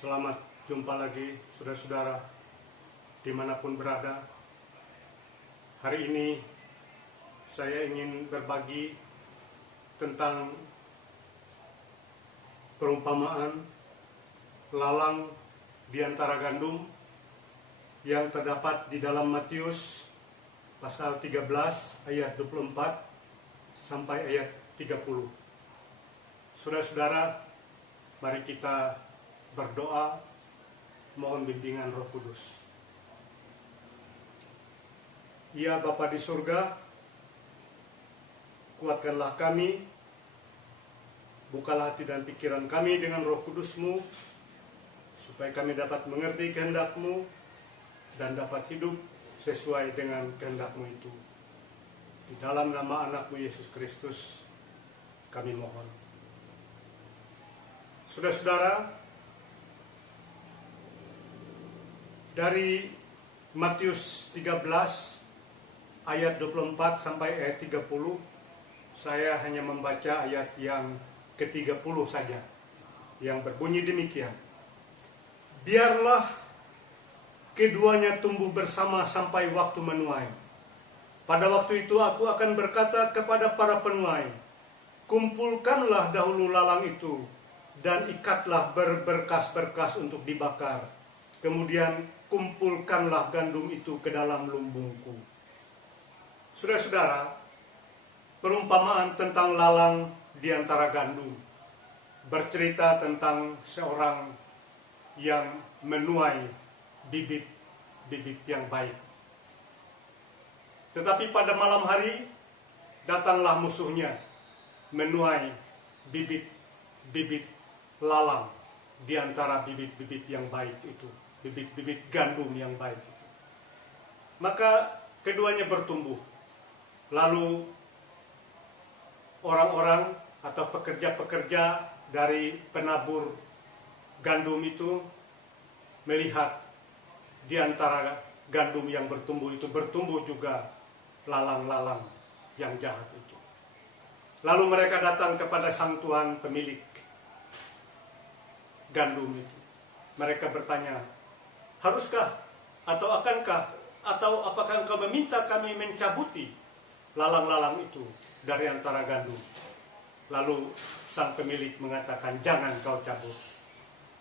Selamat jumpa lagi saudara-saudara dimanapun berada. Hari ini saya ingin berbagi tentang perumpamaan lalang di antara gandum yang terdapat di dalam Matius pasal 13 ayat 24 sampai ayat 30. Saudara-saudara, mari kita berdoa, mohon bimbingan Roh Kudus. Ya Bapa di surga, kuatkanlah kami, bukalah hati dan pikiran kami dengan Roh Kudus-Mu, supaya kami dapat mengerti kehendak-Mu dan dapat hidup sesuai dengan kehendak-Mu itu. Di dalam nama anak-Mu Yesus Kristus, kami mohon. Saudara-saudara, dari Matius 13 ayat 24 sampai ayat 30, saya hanya membaca ayat yang ke-30 saja, yang berbunyi demikian. Biarlah keduanya tumbuh bersama sampai waktu menuai. Pada waktu itu aku akan berkata kepada para penuai, kumpulkanlah dahulu lalang itu dan ikatlah berberkas-berkas untuk dibakar. Kemudian kumpulkanlah gandum itu ke dalam lumbungku. Saudara-saudara, perumpamaan tentang lalang di antara gandum bercerita tentang seorang yang menuai bibit-bibit yang baik. Tetapi pada malam hari datanglah musuhnya menuai bibit-bibit lalang di antara bibit-bibit yang baik itu, bibit-bibit gandum yang baik itu. Maka keduanya bertumbuh. Lalu orang-orang atau pekerja-pekerja dari penabur gandum itu melihat di antara gandum yang bertumbuh itu bertumbuh juga lalang-lalang yang jahat itu. Lalu mereka datang kepada sang tuan pemilik gandum itu. Mereka bertanya, haruskah atau akankah atau apakah engkau meminta kami mencabuti lalang-lalang itu dari antara gandum? Lalu sang pemilik mengatakan, jangan kau cabut.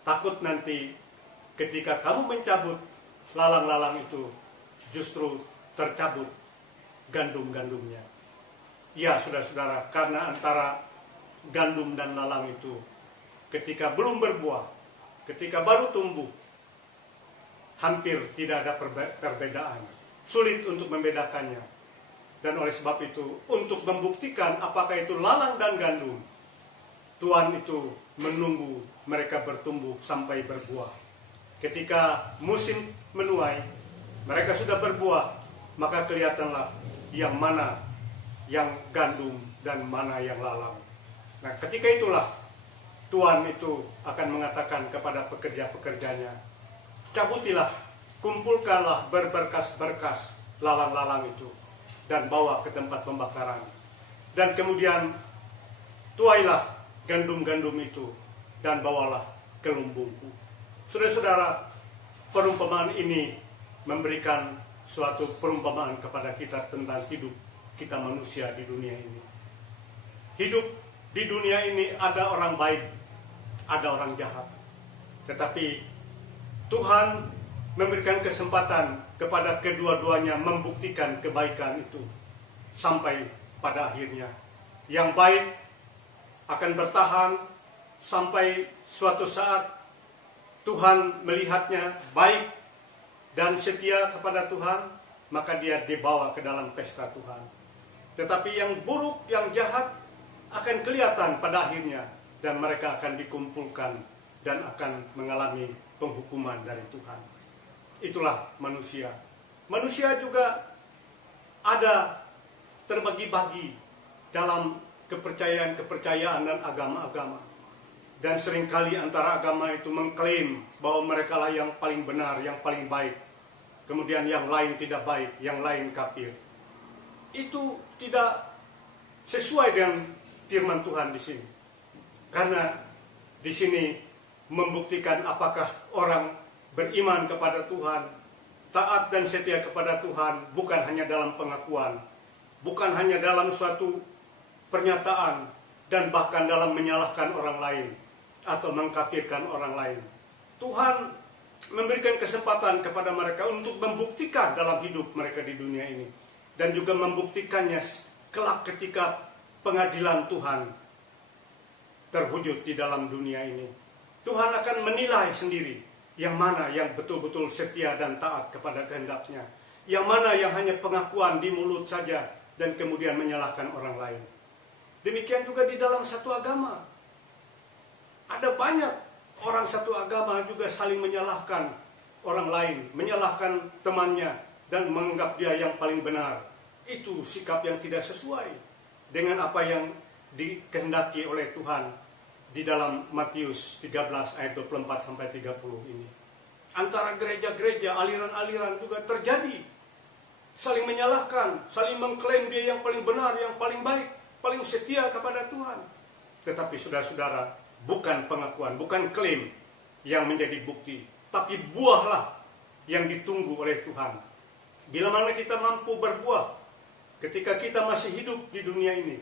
Takut nanti ketika kamu mencabut lalang-lalang itu justru tercabut gandum-gandumnya. Ya saudara-saudara, karena antara gandum dan lalang itu ketika belum berbuah, ketika baru tumbuh, hampir tidak ada perbedaan. Sulit untuk membedakannya. Dan oleh sebab itu, untuk membuktikan apakah itu lalang dan gandum, Tuhan itu menunggu mereka bertumbuh sampai berbuah. Ketika musim menuai, mereka sudah berbuah, maka kelihatanlah yang mana yang gandum dan mana yang lalang. Nah, ketika itulah Tuhan itu akan mengatakan kepada pekerja-pekerjanya, cabutilah, kumpulkanlah berberkas-berkas lalang-lalang itu dan bawa ke tempat pembakaran. Dan kemudian tuailah gandum-gandum itu dan bawalah ke lumbungku. Saudara-saudara, perumpamaan ini memberikan suatu perumpamaan kepada kita tentang hidup kita manusia di dunia ini. Hidup di dunia ini ada orang baik, ada orang jahat. Tetapi Tuhan memberikan kesempatan kepada kedua-duanya membuktikan kebaikan itu sampai pada akhirnya. Yang baik akan bertahan sampai suatu saat Tuhan melihatnya baik dan setia kepada Tuhan, maka dia dibawa ke dalam pesta Tuhan. Tetapi yang buruk, yang jahat akan kelihatan pada akhirnya, dan mereka akan dikumpulkan dan akan mengalami penghukuman dari Tuhan. Itulah manusia. Manusia juga ada terbagi-bagi dalam kepercayaan-kepercayaan dan agama-agama. Dan seringkali antara agama itu mengklaim bahwa mereka lah yang paling benar, yang paling baik. Kemudian yang lain tidak baik, yang lain kafir. Itu tidak sesuai dengan firman Tuhan di sini. Karena di sini membuktikan apakah orang beriman kepada Tuhan, taat dan setia kepada Tuhan, bukan hanya dalam pengakuan, bukan hanya dalam suatu pernyataan, dan bahkan dalam menyalahkan orang lain atau mengkafirkan orang lain. Tuhan memberikan kesempatan kepada mereka untuk membuktikan dalam hidup mereka di dunia ini, dan juga membuktikannya kelak ketika pengadilan Tuhan terwujud di dalam dunia ini. Tuhan akan menilai sendiri yang mana yang betul-betul setia dan taat kepada kehendak-Nya, yang mana yang hanya pengakuan di mulut saja dan kemudian menyalahkan orang lain. Demikian juga di dalam satu agama. Ada banyak orang satu agama juga saling menyalahkan orang lain, menyalahkan temannya dan menganggap dia yang paling benar. Itu sikap yang tidak sesuai dengan apa yang dikehendaki oleh Tuhan di dalam Matius 13 ayat 24 sampai 30 ini. Antara gereja-gereja, aliran-aliran juga terjadi. Saling menyalahkan, saling mengklaim dia yang paling benar, yang paling baik, paling setia kepada Tuhan. Tetapi saudara-saudara, bukan pengakuan, bukan klaim yang menjadi bukti, tapi buahlah yang ditunggu oleh Tuhan. Bila mana kita mampu berbuah ketika kita masih hidup di dunia ini,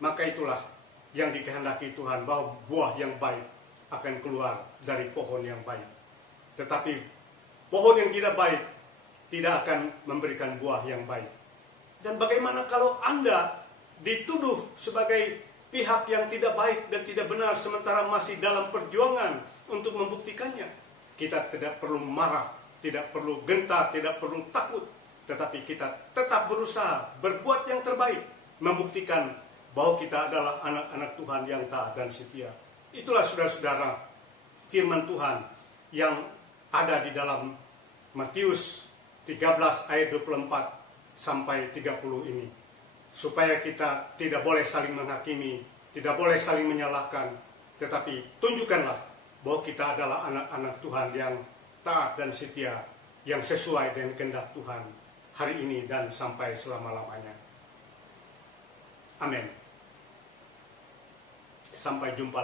maka itulah yang dikehendaki Tuhan, bahwa buah yang baik akan keluar dari pohon yang baik. Tetapi pohon yang tidak baik tidak akan memberikan buah yang baik. Dan bagaimana kalau Anda dituduh sebagai pihak yang tidak baik dan tidak benar, sementara masih dalam perjuangan untuk membuktikannya? Kita tidak perlu marah, tidak perlu gentar, tidak perlu takut, tetapi kita tetap berusaha berbuat yang terbaik, membuktikan bahwa kita adalah anak-anak Tuhan yang taat dan setia. Itulah saudara-saudara firman Tuhan yang ada di dalam Matius 13 ayat 24 sampai 30 ini. Supaya kita tidak boleh saling menghakimi, tidak boleh saling menyalahkan, tetapi tunjukkanlah bahwa kita adalah anak-anak Tuhan yang taat dan setia, yang sesuai dengan kehendak Tuhan hari ini dan sampai selama-lamanya. Amin. Sampai jumpa.